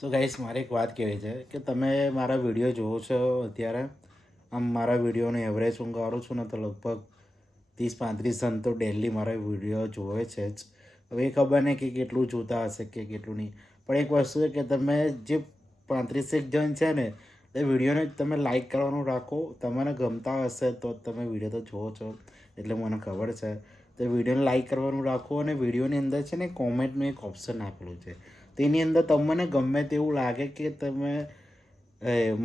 So guys મારે એક વાત કહેવી છે કે તમે મારા વિડીયો જોવો છો અત્યારે આમ મારા વિડીયોનો એવરેજ હું કરું છું ને તો લગભગ 30-35 જણ તો ડેલી મારા વિડીયો જોવે છે જ. હવે એ ખબર નહીં કે કેટલું જોતા હશે કે કેટલું નહીં, પણ એક વસ્તુ છે કે તમે જે 35 જણ છે ને એ વિડીયોને તમે લાઈક કરવાનું રાખો. તમને ગમતા હશે તો તમે વિડીયો તો જોવો છો એટલે મને ખબર છે. તો વિડીયોને લાઈક કરવાનું રાખો અને વિડીયોની અંદર છે ને કોમેન્ટનું એક ઓપ્શન આપેલું છે, તેની અંદર તમને ગમે તેવું લાગે કે તમે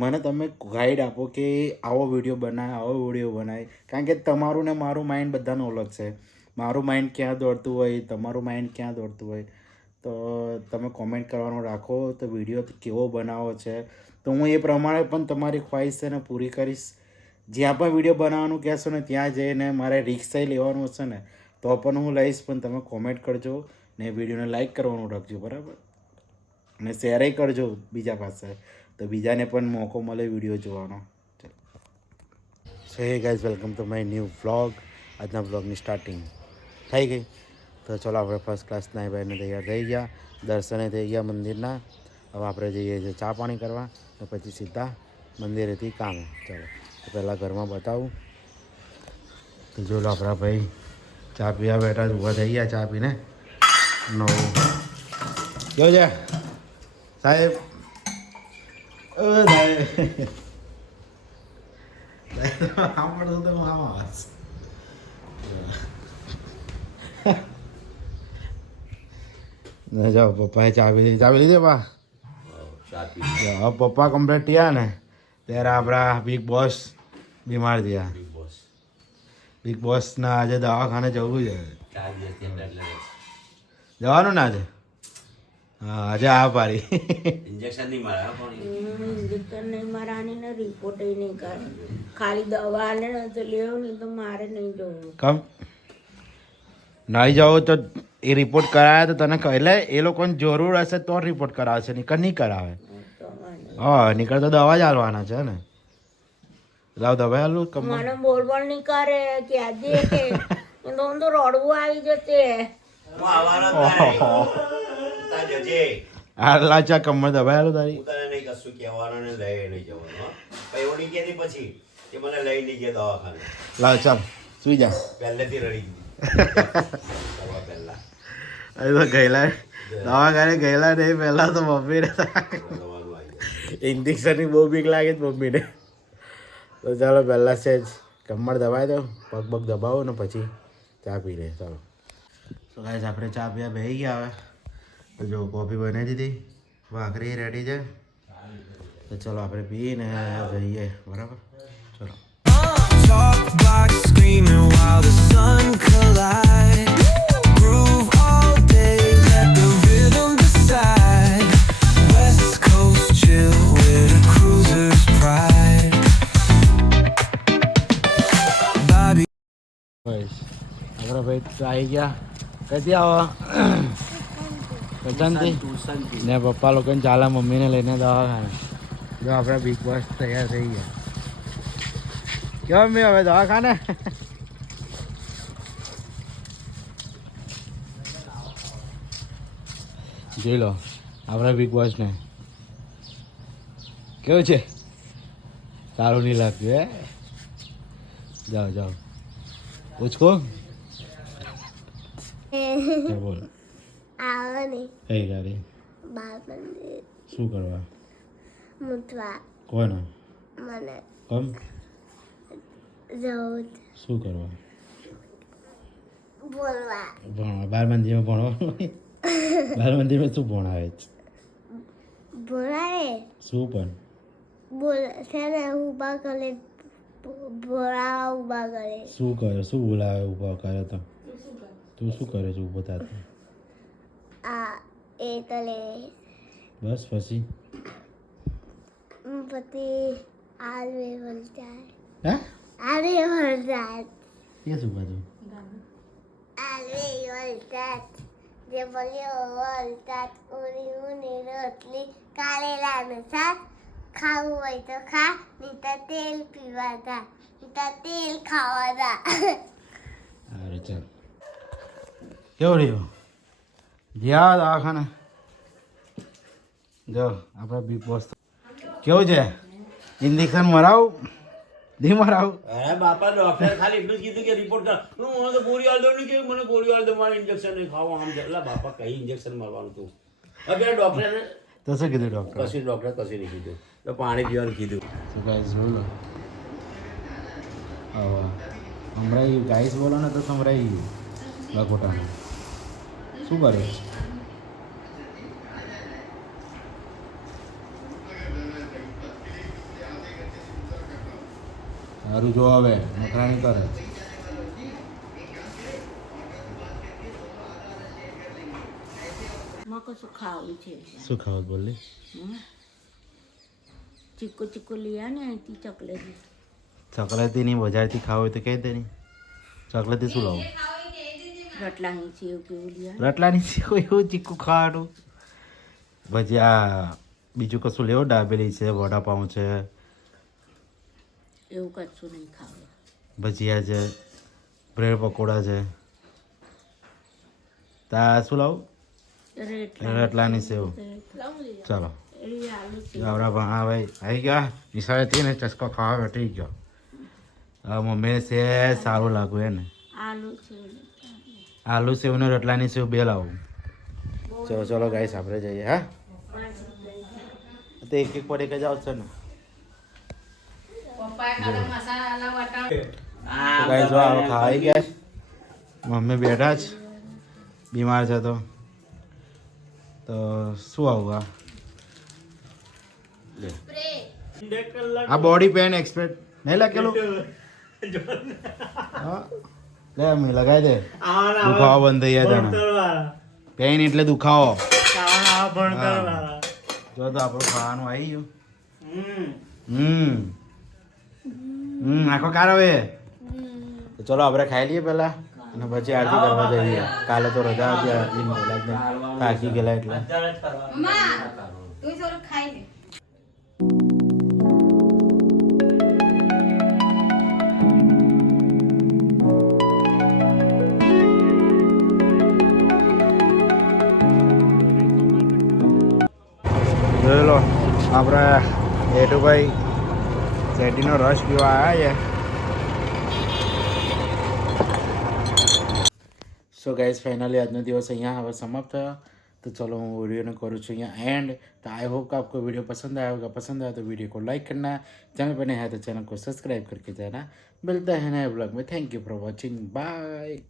મને તમે ગાઈડ આપો કે આવો વિડીયો બનાવે આવો વિડીયો બનાવે. કારણ કે તમારું ને મારું માઇન્ડ બધાનું અલગ છે. મારું માઇન્ડ ક્યાં દોડતું હોય, તમારું માઇન્ડ ક્યાં દોડતું હોય, તો તમે કોમેન્ટ કરવાનું રાખો તો વિડીયો કેવો બનાવો છે તો હું એ પ્રમાણે પણ તમારી ખ્વાહિશ છે ને પૂરી કરીશ. જ્યાં પણ વિડીયો બનાવવાનું કહેશો ને ત્યાં જઈને મારે રિસ્ક લેવાનું હશે ને તો પણ હું લઈશ, પણ તમે કોમેન્ટ કરજો ને વિડીયોને લાઈક કરવાનું રાખજો, બરાબર? અને શેરે કરજો બીજા પાસે, તો બીજાને પણ મોકો મળે વિડીયો જોવાનો. ચલો, so hey guys, welcome to my new vlog. આજના વ્લોગની સ્ટાર્ટિંગ થઈ ગઈ. તો ચલો આપણે ફર્સ્ટ ક્લાસ નાઈ ભાઈને તૈયાર થઈ ગયા, દર્શને થઈ ગયા મંદિરના. હવે આપણે જઈએ છીએ ચા પાણી કરવા અને પછી સીધા મંદિરેથી કામે. ચલો તો પહેલાં ઘરમાં બતાવું તો જો લો આપણા ભાઈ ચા પીવા બેઠા ઊભા થઈ ગયા. ચા પીને નવું કેવું છે સાહેબ? સાંભળતું તો આમાં જાઓ પપ્પાએ ચાવી લીધી બા. હવે પપ્પા કમ્પ્લીટ થયા ને ત્યારે આપણા બિગ બોસ બીમાર થયા. બિગ બોસના આજે દવાખાને જવું છે. જવાનું ને આજે? હા આજે આ પાડી ઇન્જેક્શન નહીં મારા ઇન્જેક્શન નહીં મારવાની ને રિપોર્ટ નહીં કરે, ખાલી દવા આલે ને તો લેવું નહીં તો મારે નહીં જવું. કમ નહીં જાઓ તો એ રિપોર્ટ કરાવે તો તને એટલે એ લોકોને જરૂર હશે તો રિપોર્ટ કરાવશે, નીકળ નહીં કરાવે. હા નીકળ તો દવા જ હાલવાના છે ને. લાવ દવા હાલું કમ. મને બોલ બોલ નહીં કરે કે આજે કે તો રડવું આવી જશે. હાલા ચા કમર દવા હાલું તારી. નહીં કશું કહેવાનું ને લઈ નહીં જવાનું. એવું નહીં કહેતી પછી કે મને લઈ નહીં ગયા દવાખાને. લાવ ચાલ સુઈ જા. પહેલેથી રડી પહેલા તો ગયેલા દવાખાને ગયેલા નહીં પહેલાં તો મમ્મીને ઇન્જેક્શનની બહુ બીક લાગે છે મમ્મીને. તો ચાલો પહેલાં છે જ કમર દબાવી દો, પગ પગ દબાવો ને પછી ચા પી લે. ચાલો તો ગાઈસ આપણે ચા પીવા બેસી ગયા. હવે તો જો કોફી બનાવી દીધી, ભાખરી રેડી છે. તો ચલો આપણે પીને જઈએ, બરાબર? ચલો. Talk black screaming while the sun collides. Groove all day, let the rhythm decide. West Coast chill with a cruiser's pride. Bobby. આપણા ભાઈ તો આવી ગયા. કદી આવો પસંદથી ને પપ્પા લોકોને ચાલે મમ્મીને લઈને દવાખાને. જો આપણે બિગ બોસ તૈયાર થઈ ગયા. કેવા મેં હવે દવાખાને જોઈ લો આપણા બિગ બોસને કેવું છે? સારું નહીં લાગતું હે? જાઓ જાઓ પૂછકો બોલ. આવવાની કઈ ગાડી બાબંદી શું કરવા? મૂતવા કોને? મને કમ જવું શું કરવા? બોલવા ભણવા. 12 મંદિરમાં ભણવાનું? 12 મંદિરમાં શું ભણાવે છે? બોલાવે શું પણ બોલ છે ને ઊભા કરે, બોલાવા ઊભા કરે. શું કરે? શું બોલાવે ઊભા કરે? તો તું શું કરે છે ઊભો થતો? આ એ તો લે બસ પછી પછી આલવે વલચાય હે આલે વલચાય એ શું બધું? આલવે વલચાય જે બોલ્યો વલચાય ઉની ઉની રોટલી કારેલાનું શાક ખાવું હોય તો ખા, નહીં તો તેલ પીવા જા, નહીં તો તેલ ખાવા જા. સારું ચાલ. કેવું રહ્યું? જ્યાં દવાખાને જો આપણા બિગ બોસ કેવું છે ઇન્જેક્શન મરાવું નહીં મરાવું અરે બાપા ડોક્ટર ખાલી એટલું જ કીધું કે રિપોર્ટ કર મને તો ગોળી આલ દો નહીં કે મને ગોળી આલ દો મારે ઇન્જેક્શન નહીં ખાવા આમ એટલે બાપા કઈ ઇન્જેક્શન મારવાનું તું અત્યારે ડોક્ટરે તો શું કીધું ડૉક્ટર કશું ડોક્ટરે કશું નહીં કીધું તો પાણી પીવાનું કીધું તો ગાઈસ જોઈ લો હવે સંભળાઈ ગાઈસ બોલો ને તો સંભળાઈ લખોટાનું શું કરે સારું જો હવે નખરા નહીં કરે માં કશું ખાવું છે શું ખાવું બોલી ચીકુ ચીકુ લીયા ને અહીંથી ચોકલેટ ચોકલેટી બજારથી ખાવું હોય તો કહી દે નહીં ચોકલેટી શું લાવું રટલાની સેવ કેવું લીયા રટલાની સેવ એવું ચીકું ખાવાનું ભજીયા બીજું કશું લેવો દાબેલી છે વડાપાઉં છે એવું કશું નહીં ખાવું ભજીયા છે બ્રેડ પકોડા છે તા શું લાવું રટલાની સેવ ચાલો ગાવડા હા ભાઈ આવી ગયા નિશાળેથી ને ચસ્કો ખાવા બેઠી ગયો હવે મમ્મીને છે સારું લાગુ એને આલુ છે આલુ સેવ ને રટલાની સેવ બે લાવું ચલો ચલો ગાઈસ આપણે જઈએ હા તો એક એક પર એક જ આવશે ને ગાઈસ ખાઈ ગયા મમ્મી બેઠા જ બીમાર છે તો શું આવું આ બોડી પેન એક્સપર્ટ નહીં લખેલું હા લે અમે લગાવી દે દુખાવો બંધ થઈ જાય તને પેન એટલે દુખાવો જો તો આપણું ખાવાનું આવી ગયું આખો કાર હવે તો ચલો આપણે ખાઈ લઈએ પહેલા અને પછી આરતી કરવા જઈએ કાલે તો રજા હતી આરતી થાકી ગયેલા એટલે જોઈ લો આપણે હેઠુભાઈ શેરડીનો રસ પીવા આવ્યા છે સો ગાઈઝ ફાइनली આજનો દિવસ અહીંયા હવે સમાપ્ત થયો तो चलो मैं वीडियो ने करूँ यहाँ एंड तो आई होप कि आपको वीडियो पसंद आया होगा पसंद आया तो वीडियो को लाइक करना चैनल पर नहीं है तो चैनल को सब्सक्राइब करके जाना मिलता है नए ब्लॉग में thank you for watching bye